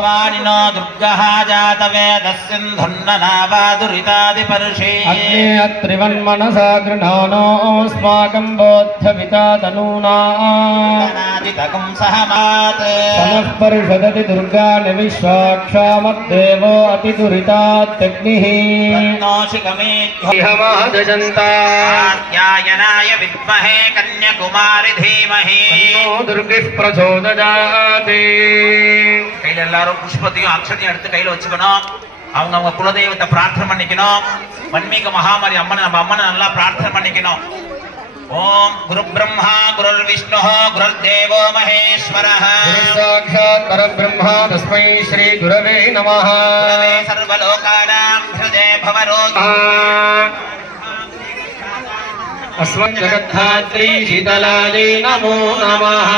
स्वानिनो दुर्गः जातवेदस्सिन्धुन्ननावादुरितादिपर्षि अग्ने अत्रिवन्मनसा गृह्णानोऽस्माकं बोद्धविता तनूनां सहमाते समः परिषदति दुर्गाणि विश्वाक्षामद्देवो अतिदुरितात्यग्निः कात्यायनाय विद्महे कन्याकुमारी धीमहि दुर्गिः प्रचोदयाति கையில எல்லாரும் புஷ்பத்தையும் அக்ஷதையும் எடுத்து கையில வச்சுக்கணும். அவங்க குலதெய்வத்தை பிரார்த்தனை பண்ணிக்கணும். வன்மீக மகாமாரி அம்மனை நம்ம அம்மனை நல்லா பிரார்த்தனை பண்ணிக்கணும். ஓம் குரு பிரம்மா குரு விஷ்ணு குரு தேவோ மகேஸ்வரः साक्षात् परब्रह्मा तस्मै श्री गुरवे नमः सर्वलोकानां हृदये भवरोगी अस्मद् जगद्धात्री शीतलायै नमो नमः।